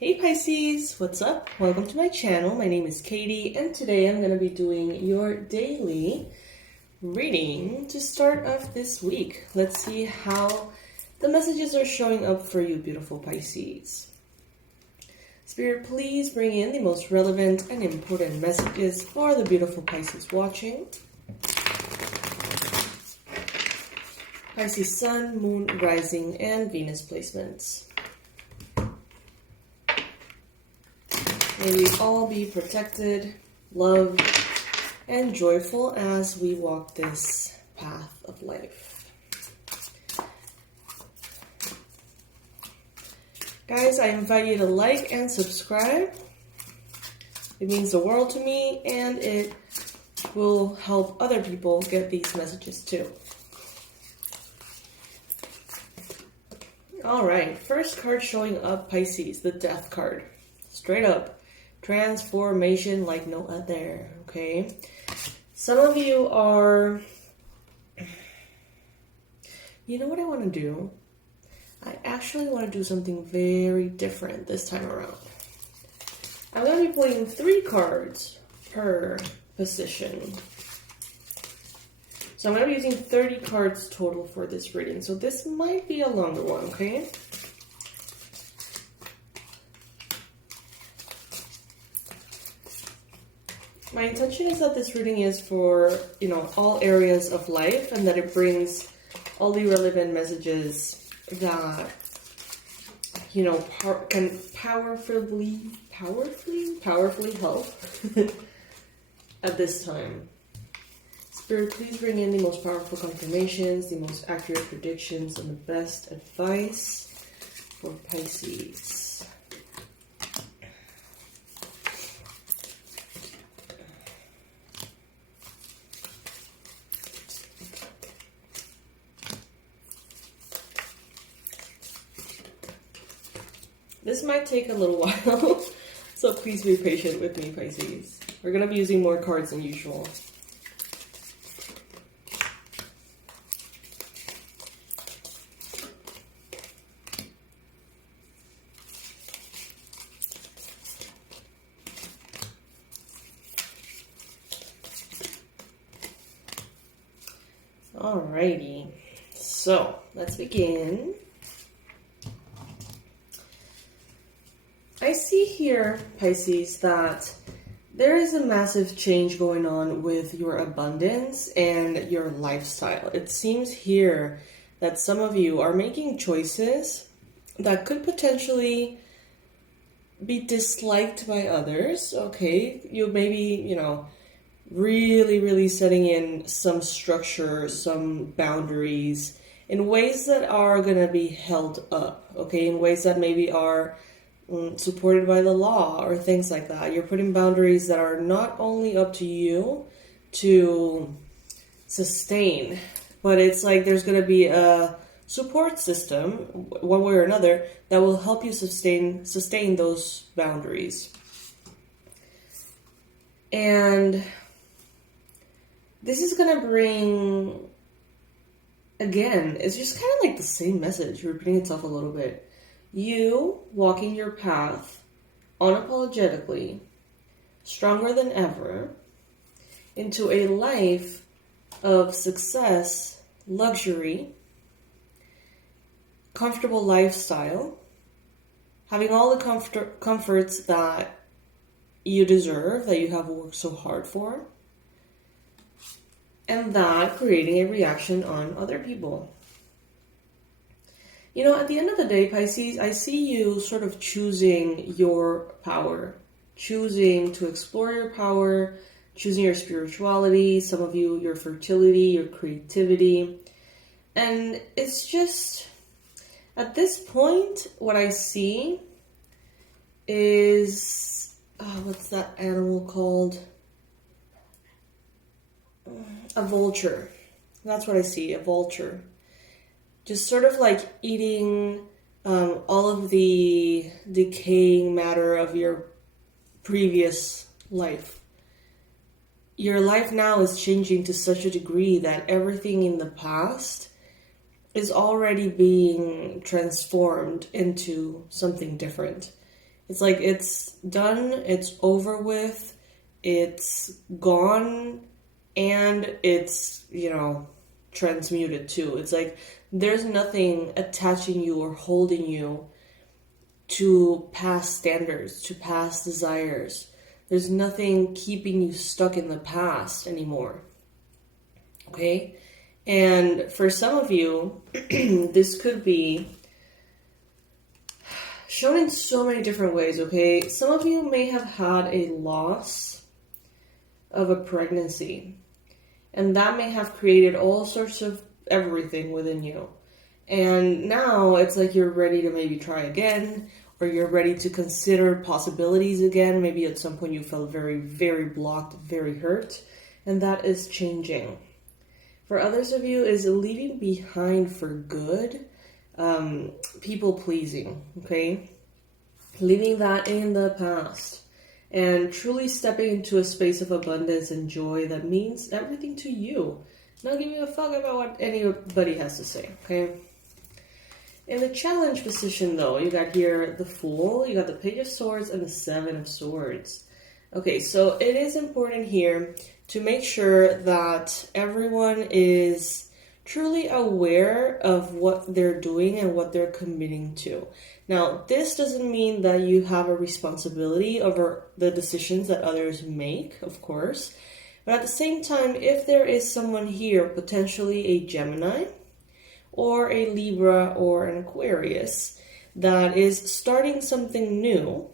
Hey Pisces, what's up? Welcome to my channel. My name is Katie and today I'm going to be doing your daily reading to start off this week. Let's see how the messages are showing up for you, beautiful Pisces. Spirit, please bring in the most relevant and important messages for the beautiful Pisces watching. Pisces Sun, Moon, Rising, and Venus placements. May we all be protected, loved, and joyful as we walk this path of life. Guys, I invite you to like and subscribe. It means the world to me, and it will help other people get these messages too. Alright, first card showing up, Pisces, the Death card. Straight up. Transformation like no other, okay? Some of you are... You know what I want to do? I actually want to do something very different this time around. I'm going to be pulling 3 cards per position. So I'm going to be using 30 cards total for this reading. So this might be a longer one, okay? My intention is that this reading is for, all areas of life and that it brings all the relevant messages that, can powerfully help at this time. Spirit, please bring in the most powerful confirmations, the most accurate predictions, and the best advice for Pisces. This might take a little while, so please be patient with me, Pisces. We're going to be using more cards than usual. Alrighty, so let's begin. I see here, Pisces, that there is a massive change going on with your abundance and your lifestyle. It seems here that some of you are making choices that could potentially be disliked by others, okay? You maybe, really setting in some structure, some boundaries in ways that are going to be held up, okay? In ways that maybe are supported by the law or things like that. You're putting boundaries that are not only up to you to sustain, but it's like there's going to be a support system, one way or another, that will help you sustain those boundaries. And this is going to bring, again, it's just kind of like the same message, repeating itself a little bit. You walking your path unapologetically, stronger than ever, into a life of success, luxury, comfortable lifestyle, having all the comforts that you deserve, that you have worked so hard for, and that creating a reaction on other people. At the end of the day, Pisces, I see you sort of choosing your power, choosing to explore your power, choosing your spirituality, some of you, your fertility, your creativity. And it's just, at this point, what I see is, what's that animal called? A vulture. That's what I see, a vulture. Just sort of like eating all of the decaying matter of your previous life. Your life now is changing to such a degree that everything in the past is already being transformed into something different. It's like it's done, it's over with, it's gone, and it's, transmuted too. It's like there's nothing attaching you or holding you to past standards, to past desires. There's nothing keeping you stuck in the past anymore. Okay? And for some of you, this could be shown in so many different ways, okay? Some of you may have had a loss of a pregnancy, and that may have created all sorts of everything within you. And now it's like you're ready to maybe try again, or you're ready to consider possibilities again. Maybe at some point you felt very, very blocked, very hurt, and that is changing. For others of you, is leaving behind for good, people pleasing, okay? Leaving that in the past and truly stepping into a space of abundance and joy that means everything to you. Not giving a fuck about what anybody has to say, okay? In the challenge position, though, you got here the Fool, you got the Page of Swords, and the Seven of Swords. Okay, so it is important here to make sure that everyone is truly aware of what they're doing and what they're committing to. Now, this doesn't mean that you have a responsibility over the decisions that others make, of course. But at the same time, if there is someone here, potentially a Gemini, or a Libra, or an Aquarius, that is starting something new,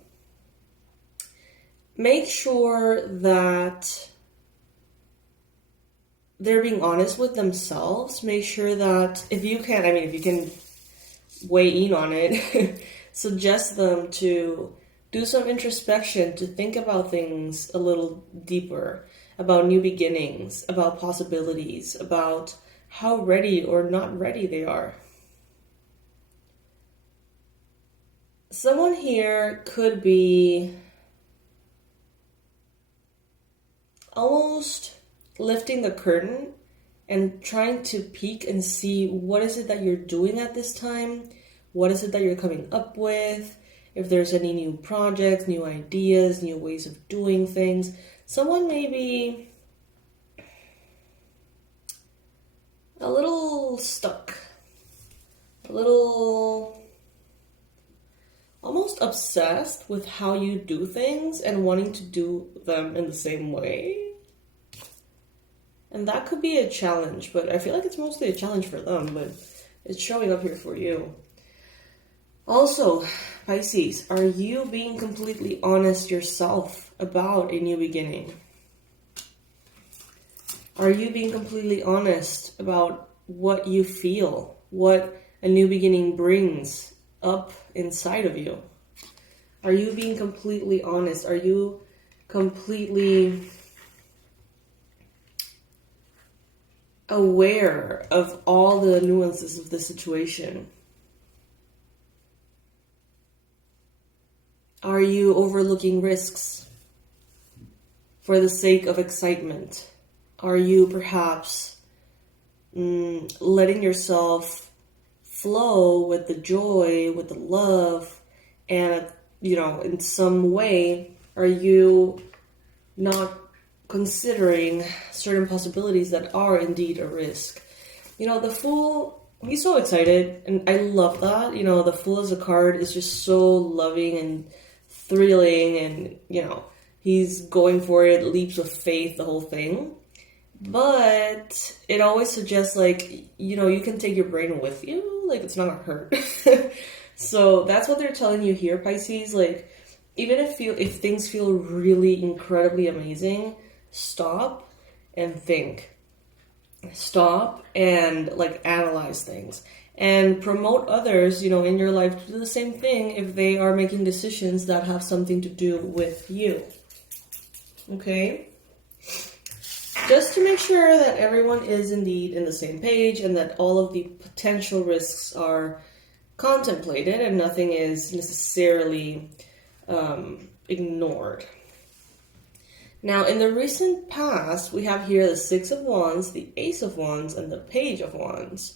make sure that they're being honest with themselves. Make sure that if you can weigh in on it, suggest them to do some introspection, to think about things a little deeper, about new beginnings, about possibilities, about how ready or not ready they are. Someone here could be almost lifting the curtain and trying to peek and see what is it that you're doing at this time, what is it that you're coming up with, if there's any new projects, new ideas, new ways of doing things. Someone may be a little stuck, a little almost obsessed with how you do things and wanting to do them in the same way. And that could be a challenge, but I feel like it's mostly a challenge for them, but it's showing up here for you. Also, Pisces, are you being completely honest yourself about a new beginning? Are you being completely honest about what you feel, what a new beginning brings up inside of you? Are you being completely honest? Are you completely aware of all the nuances of the situation? Are you overlooking risks for the sake of excitement? Are you perhaps letting yourself flow with the joy, with the love, and, in some way, are you not considering certain possibilities that are indeed a risk? The Fool, he's so excited, and I love that. The Fool as a card is just so loving and thrilling, and, he's going for it, leaps of faith, the whole thing. But it always suggests, you can take your brain with you. It's not gonna hurt. So that's what they're telling you here, Pisces. Even if things feel really incredibly amazing, stop and think. Stop and analyze things. And promote others, in your life to do the same thing if they are making decisions that have something to do with you. Okay? Just to make sure that everyone is indeed in the same page and that all of the potential risks are contemplated and nothing is necessarily ignored. Now, in the recent past, we have here the Six of Wands, the Ace of Wands, and the Page of Wands.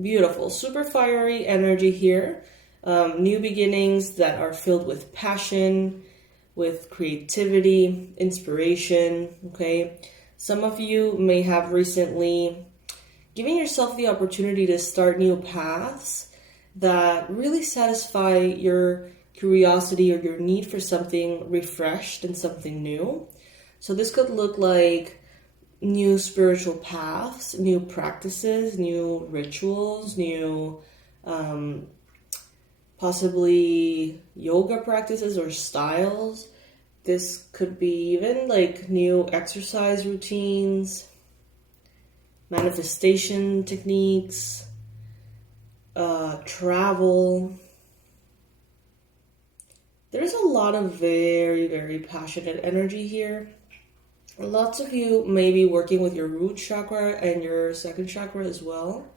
Beautiful. Super fiery energy here. New beginnings that are filled with passion, with creativity, inspiration, okay? Some of you may have recently given yourself the opportunity to start new paths that really satisfy your curiosity or your need for something refreshed and something new. So this could look like new spiritual paths, new practices, new rituals, new possibly yoga practices or styles. This could be even like new exercise routines, manifestation techniques, travel. There's a lot of very, very passionate energy here. Lots of you may be working with your root chakra and your second chakra as well.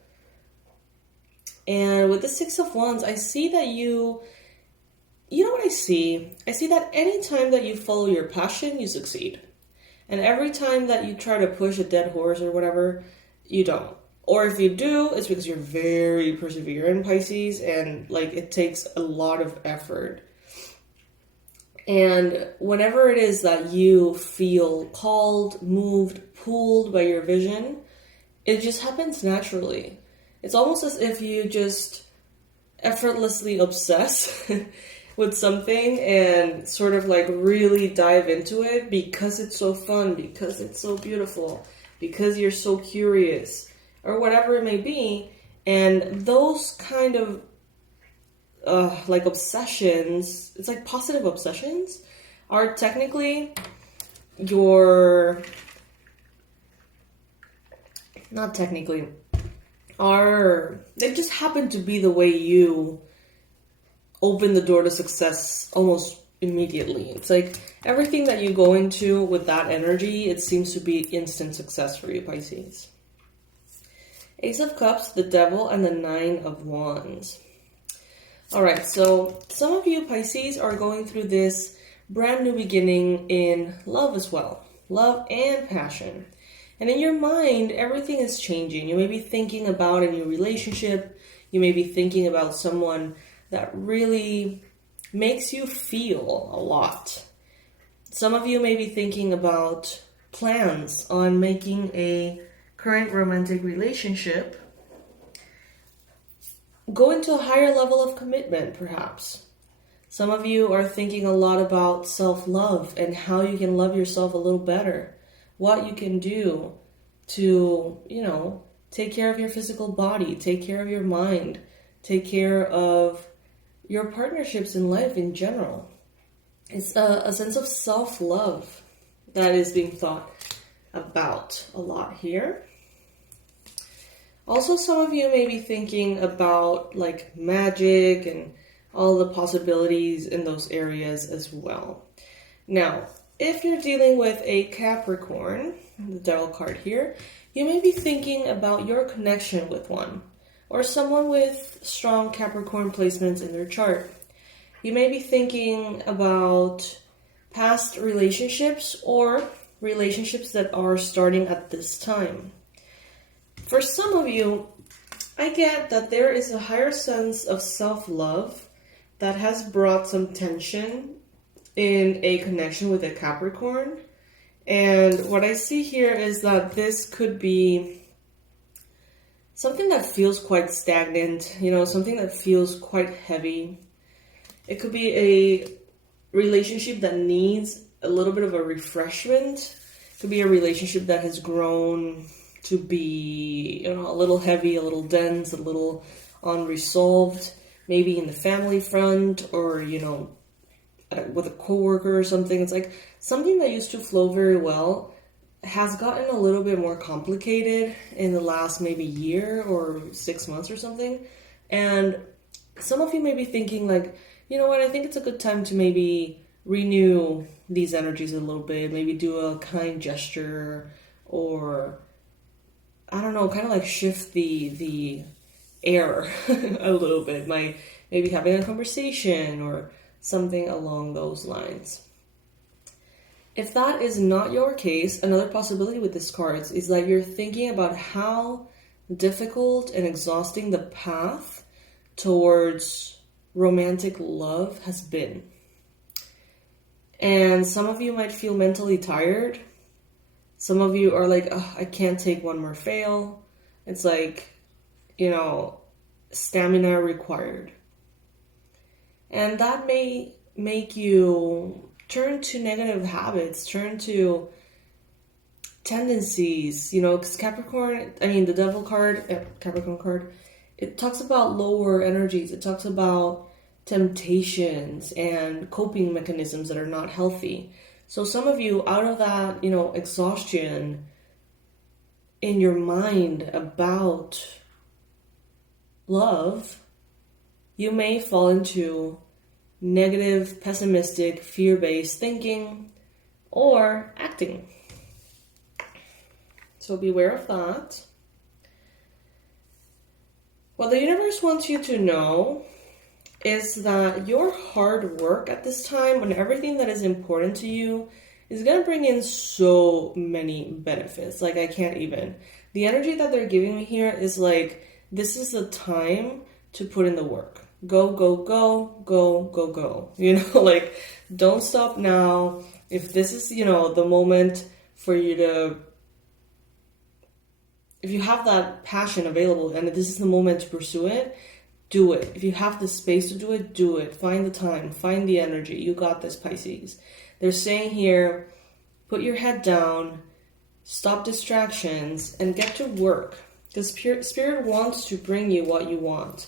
And with the Six of Wands, I see that you know what I see? I see that anytime that you follow your passion, you succeed. And every time that you try to push a dead horse or whatever, you don't. Or if you do, it's because you're very perseverant, Pisces, and like it takes a lot of effort. And whenever it is that you feel called, moved, pulled by your vision, it just happens naturally. It's almost as if you just effortlessly obsess with something and sort of like really dive into it because it's so fun, because it's so beautiful, because you're so curious, or whatever it may be. And those kind of like obsessions, it's like positive obsessions, are technically your, not technically, are, they just happen to be the way you open the door to success almost immediately. It's like everything that you go into with that energy, it seems to be instant success for you, Pisces. Ace of Cups, the Devil, and the Nine of Wands. Alright, so some of you, Pisces, are going through this brand new beginning in love as well. Love and passion. And in your mind, everything is changing. You may be thinking about a new relationship. You may be thinking about someone that really makes you feel a lot. Some of you may be thinking about plans on making a current romantic relationship go into a higher level of commitment, perhaps. Some of you are thinking a lot about self-love and how you can love yourself a little better. What you can do to, take care of your physical body, take care of your mind, take care of your partnerships in life in general. It's a sense of self-love that is being thought about a lot here. Also, some of you may be thinking about like magic and all the possibilities in those areas as well. Now, if you're dealing with a Capricorn, the Devil card here, you may be thinking about your connection with one, or someone with strong Capricorn placements in their chart. You may be thinking about past relationships or relationships that are starting at this time. For some of you, I get that there is a higher sense of self-love that has brought some tension in a connection with a Capricorn. And what I see here is that this could be something that feels quite stagnant, something that feels quite heavy. It could be a relationship that needs a little bit of a refreshment. It could be a relationship that has grown to be, a little heavy, a little dense, a little unresolved, maybe in the family front or, with a coworker or something. It's like something that used to flow very well has gotten a little bit more complicated in the last maybe year or 6 months or something. And some of you may be thinking like, you know what, I think it's a good time to maybe renew these energies a little bit, maybe do a kind gesture, or I don't know, kind of like shift the air a little bit, maybe having a conversation or something along those lines. If that is not your case, another possibility with these cards is that you're thinking about how difficult and exhausting the path towards romantic love has been. And some of you might feel mentally tired. Some of you are like, oh, I can't take one more fail. It's like, stamina required. And that may make you turn to negative habits, turn to tendencies, because Capricorn, the devil card, Capricorn card, it talks about lower energies. It talks about temptations and coping mechanisms that are not healthy. So some of you, out of that, exhaustion in your mind about love, you may fall into negative, pessimistic, fear-based thinking or acting. So beware of that. What the universe wants you to know is that your hard work at this time and everything that is important to you is going to bring in so many benefits. Like, I can't even. The energy that they're giving me here is like, this is the time to put in the work. Go, go, go, go, go, go. Like, don't stop now. If this is, the moment for you to, if you have that passion available and this is the moment to pursue it, do it. If you have the space to do it, do it. Find the time, find the energy. You got this, Pisces. They're saying here, put your head down, stop distractions, and get to work. Because Spirit wants to bring you what you want.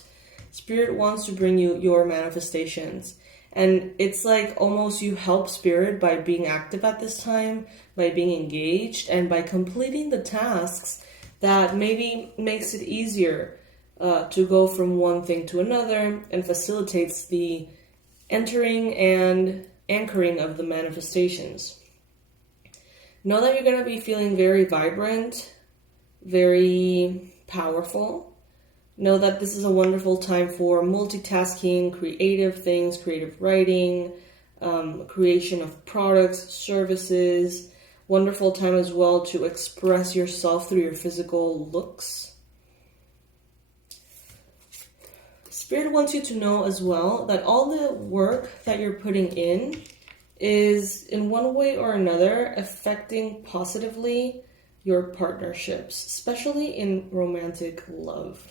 Spirit wants to bring you your manifestations. And it's like almost you help Spirit by being active at this time, by being engaged, and by completing the tasks that maybe makes it easier to go from one thing to another and facilitates the entering and anchoring of the manifestations. Know that you're going to be feeling very vibrant, very powerful. Know that this is a wonderful time for multitasking, creative things, creative writing, creation of products, services. Wonderful time as well to express yourself through your physical looks. Spirit wants you to know as well that all the work that you're putting in is in one way or another affecting positively your partnerships, especially in romantic love.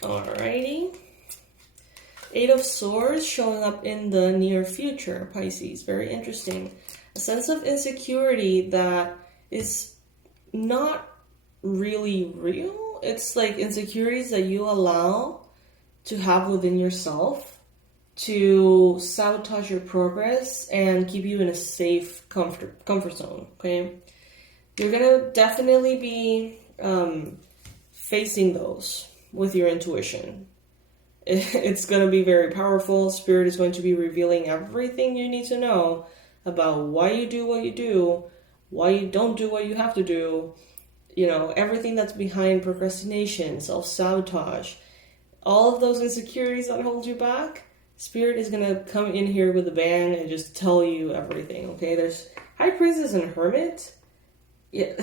Alrighty. 8 of Swords showing up in the near future, Pisces. Very interesting. A sense of insecurity that is not really real. It's like insecurities that you allow to have within yourself to sabotage your progress and keep you in a safe comfort zone, okay? You're gonna definitely be facing those with your intuition. It's going to be very powerful. Spirit is going to be revealing everything you need to know about why you do what you do, why you don't do what you have to do, everything that's behind procrastination, self-sabotage, all of those insecurities that hold you back. Spirit is going to come in here with a bang and just tell you everything, okay? There's High Priestess and Hermit. Yeah,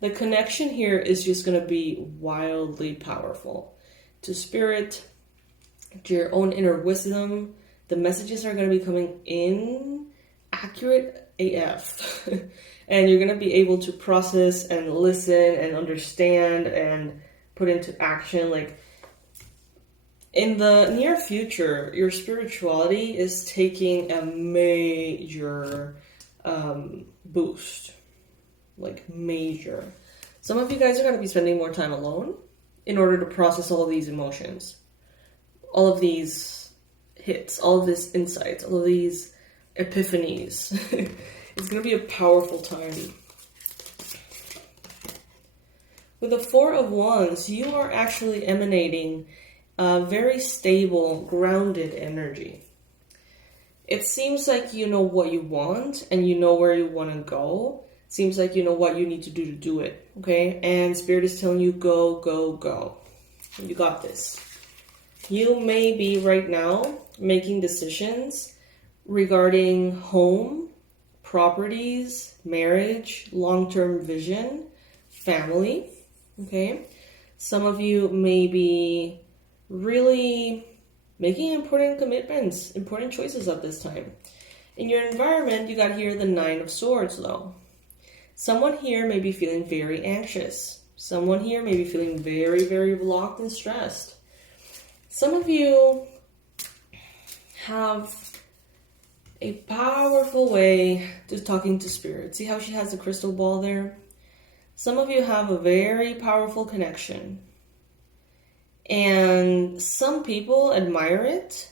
the connection here is just going to be wildly powerful. To Spirit, to your own inner wisdom, the messages are going to be coming in accurate AF. And you're going to be able to process and listen and understand and put into action. Like, in the near future, your spirituality is taking a major boost. Like, major. Some of you guys are going to be spending more time alone in order to process all of these emotions. All of these hits, all of these insights, all of these epiphanies. It's going to be a powerful time. With the 4 of Wands, you are actually emanating a very stable, grounded energy. It seems like you know what you want and you know where you want to go. It seems like you know what you need to do it, okay? And Spirit is telling you, go, go, go. You got this. You may be right now making decisions regarding home, properties, marriage, long-term vision, family, okay? Some of you may be really making important commitments, important choices at this time. In your environment, you got here the Nine of Swords, though. Someone here may be feeling very anxious. Someone here may be feeling very, very blocked and stressed. Some of you have a powerful way to talking to spirit. See how she has the crystal ball there? Some of you have a very powerful connection. And some people admire it.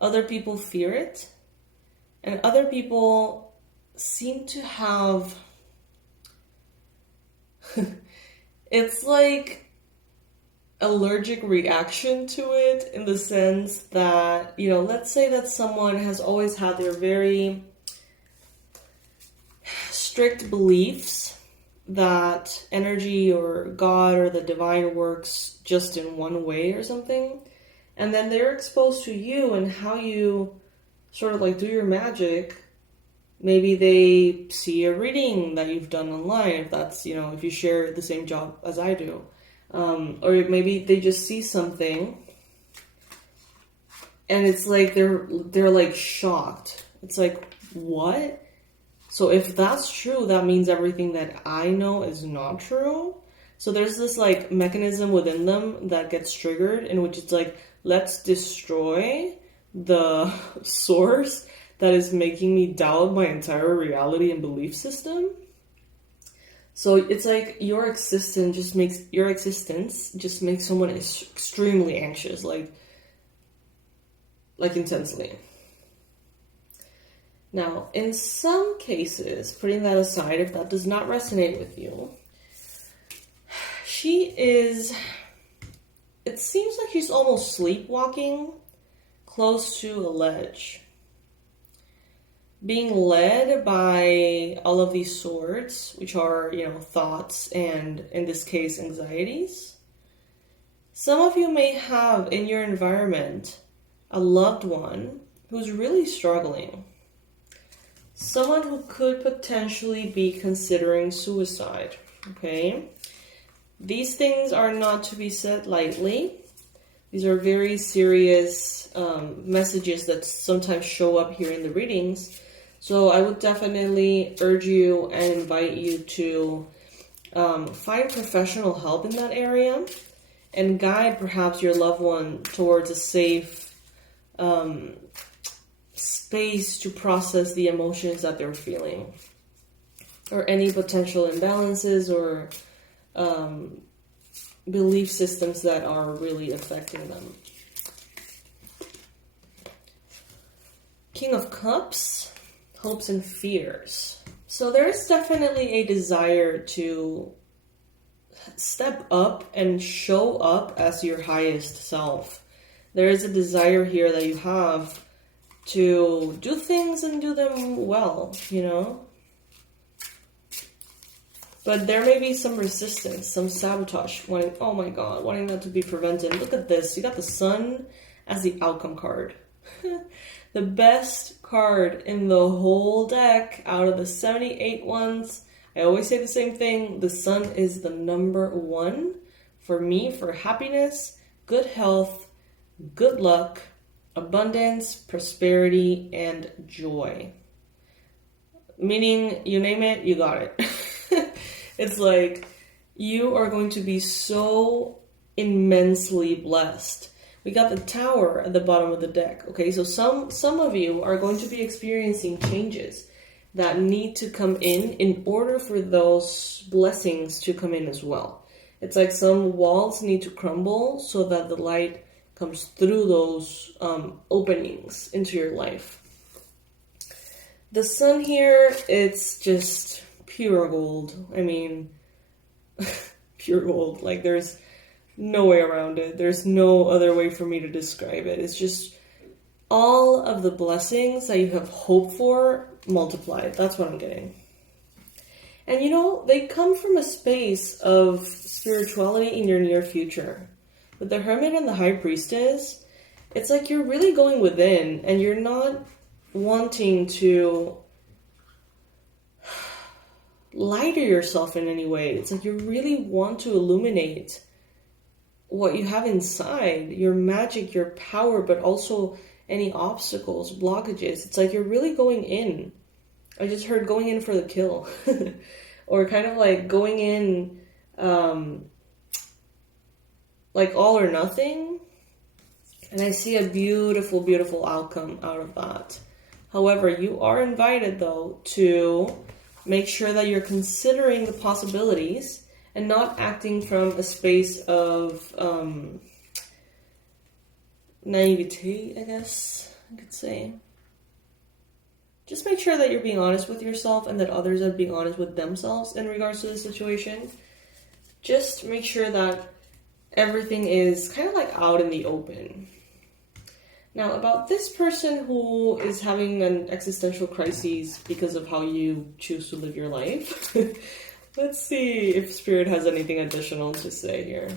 Other people fear it. And other people seem to have... it's like allergic reaction to it, in the sense that, you know, let's say that someone has always had their very strict beliefs that energy or God or the divine works just in one way or something, and then they're exposed to you and how you sort of like do your magic. Maybe they see a reading that you've done online, if that's, you know, if you share the same job as I do. Or maybe they just see something and it's like they're like shocked. It's like, what? So if that's true, that means everything that I know is not true. So there's this like mechanism within them that gets triggered, in which it's like, let's destroy the source that is making me doubt my entire reality and belief system. So it's like your existence just makes someone extremely anxious, like intensely. Now, in some cases, putting that aside, if that does not resonate with you, it seems like she's almost sleepwalking close to a ledge, being led by all of these swords, which are, you know, thoughts and, in this case, anxieties. Some of you may have in your environment a loved one who's really struggling. Someone who could potentially be considering suicide, okay? These things are not to be said lightly. These are very serious messages that sometimes show up here in the readings. So I would definitely urge you and invite you to find professional help in that area and guide perhaps your loved one towards a safe space to process the emotions that they're feeling, or any potential imbalances or belief systems that are really affecting them. King of Cups, hopes and fears. So there is definitely a desire to step up and show up as your highest self. There is a desire here that you have to do things and do them well, you know? But there may be some resistance, some sabotage, wanting that to be prevented. Look at this. You got the Sun as the outcome card. The best card in the whole deck out of the 78 ones. I always say the same thing. The Sun is the number one for me, for happiness, good health, good luck, abundance, prosperity, and joy. Meaning, you name it, you got it. It's like, you are going to be so immensely blessed. We got the Tower at the bottom of the deck. Okay, so some of you are going to be experiencing changes that need to come in order for those blessings to come in as well. It's like some walls need to crumble so that the light comes through those openings into your life. The Sun here, it's just pure gold. I mean, pure gold. Like, there's no way around it. There's no other way for me to describe it. It's just all of the blessings that you have hoped for multiplied. That's what I'm getting. And you know, they come from a space of spirituality in your near future. With the Hermit and the High Priestess, it's like you're really going within and you're not wanting to lie to yourself in any way. It's like you really want to illuminate what you have inside, your magic, your power, but also any obstacles, blockages. It's like you're really going in. I just heard going in for the kill. Or kind of like going in like all or nothing. And I see a beautiful, beautiful outcome out of that. However, you are invited, though, to make sure that you're considering the possibilities and not acting from a space of naivete, I guess I could say. Just make sure that you're being honest with yourself and that others are being honest with themselves in regards to the situation. Just make sure that everything is kind of like out in the open. Now, about this person who is having an existential crisis because of how you choose to live your life. Let's see if Spirit has anything additional to say here.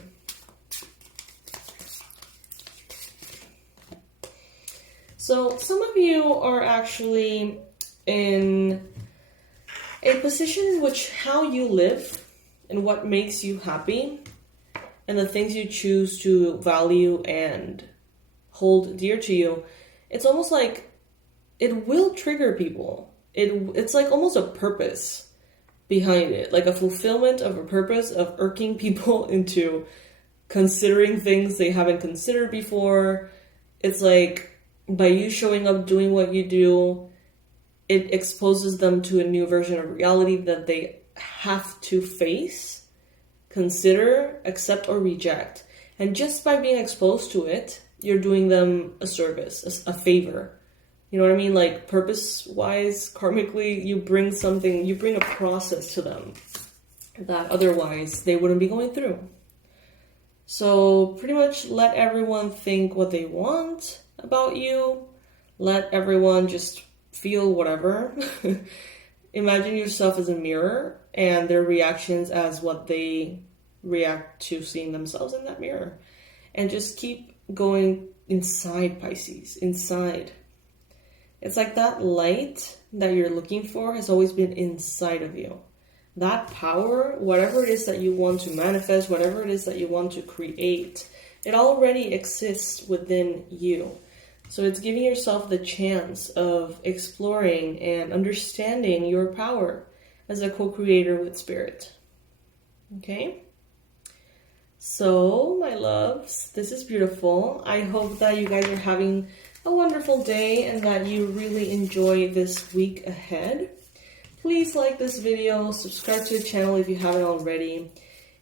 So, some of you are actually in a position in which how you live and what makes you happy and the things you choose to value and hold dear to you, it's almost like it will trigger people. It's like almost a purpose behind it, like a fulfillment of a purpose of irking people into considering things they haven't considered before. It's like by you showing up doing what you do, it exposes them to a new version of reality that they have to face, consider, accept, or reject. And just by being exposed to it, you're doing them a service, a favor. You know what I mean? Like purpose-wise, karmically, you bring a process to them that otherwise they wouldn't be going through. So pretty much let everyone think what they want about you. Let everyone just feel whatever. Imagine yourself as a mirror and their reactions as what they react to seeing themselves in that mirror. And just keep going inside, Pisces, inside. It's like that light that you're looking for has always been inside of you. That power, whatever it is that you want to manifest, whatever it is that you want to create, it already exists within you. So it's giving yourself the chance of exploring and understanding your power as a co-creator with Spirit. Okay? So, my loves, this is beautiful. I hope that you guys are having a wonderful day and that you really enjoy this week ahead. Please like this video, subscribe to the channel if you haven't already.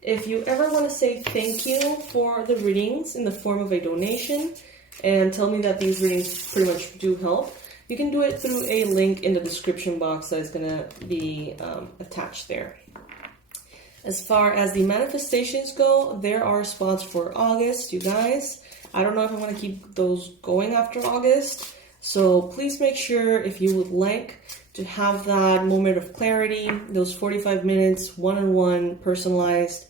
If you ever want to say thank you for the readings in the form of a donation and tell me that these readings pretty much do help, you can do it through a link in the description box that is going to be attached there. As far as the manifestations go, there are spots for August, you guys. I don't know if I'm going to keep those going after August. So please make sure, if you would like to have that moment of clarity, those 45 minutes, one-on-one, personalized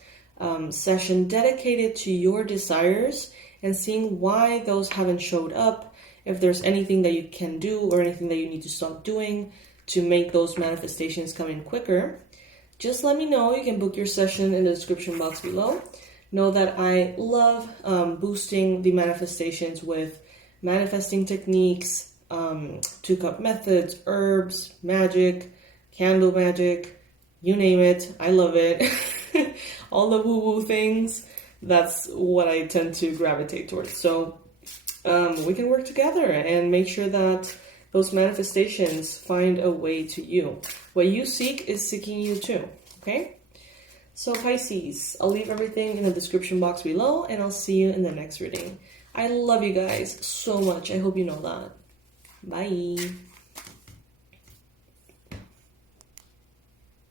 session dedicated to your desires and seeing why those haven't showed up, if there's anything that you can do or anything that you need to stop doing to make those manifestations come in quicker, just let me know. You can book your session in the description box below. Know that I love boosting the manifestations with manifesting techniques, 2-cup methods, herbs, magic, candle magic, you name it. I love it. All the woo-woo things, that's what I tend to gravitate towards. So we can work together and make sure that those manifestations find a way to you. What you seek is seeking you too, okay? So Pisces, I'll leave everything in the description box below and I'll see you in the next reading. I love you guys so much. I hope you know that. Bye.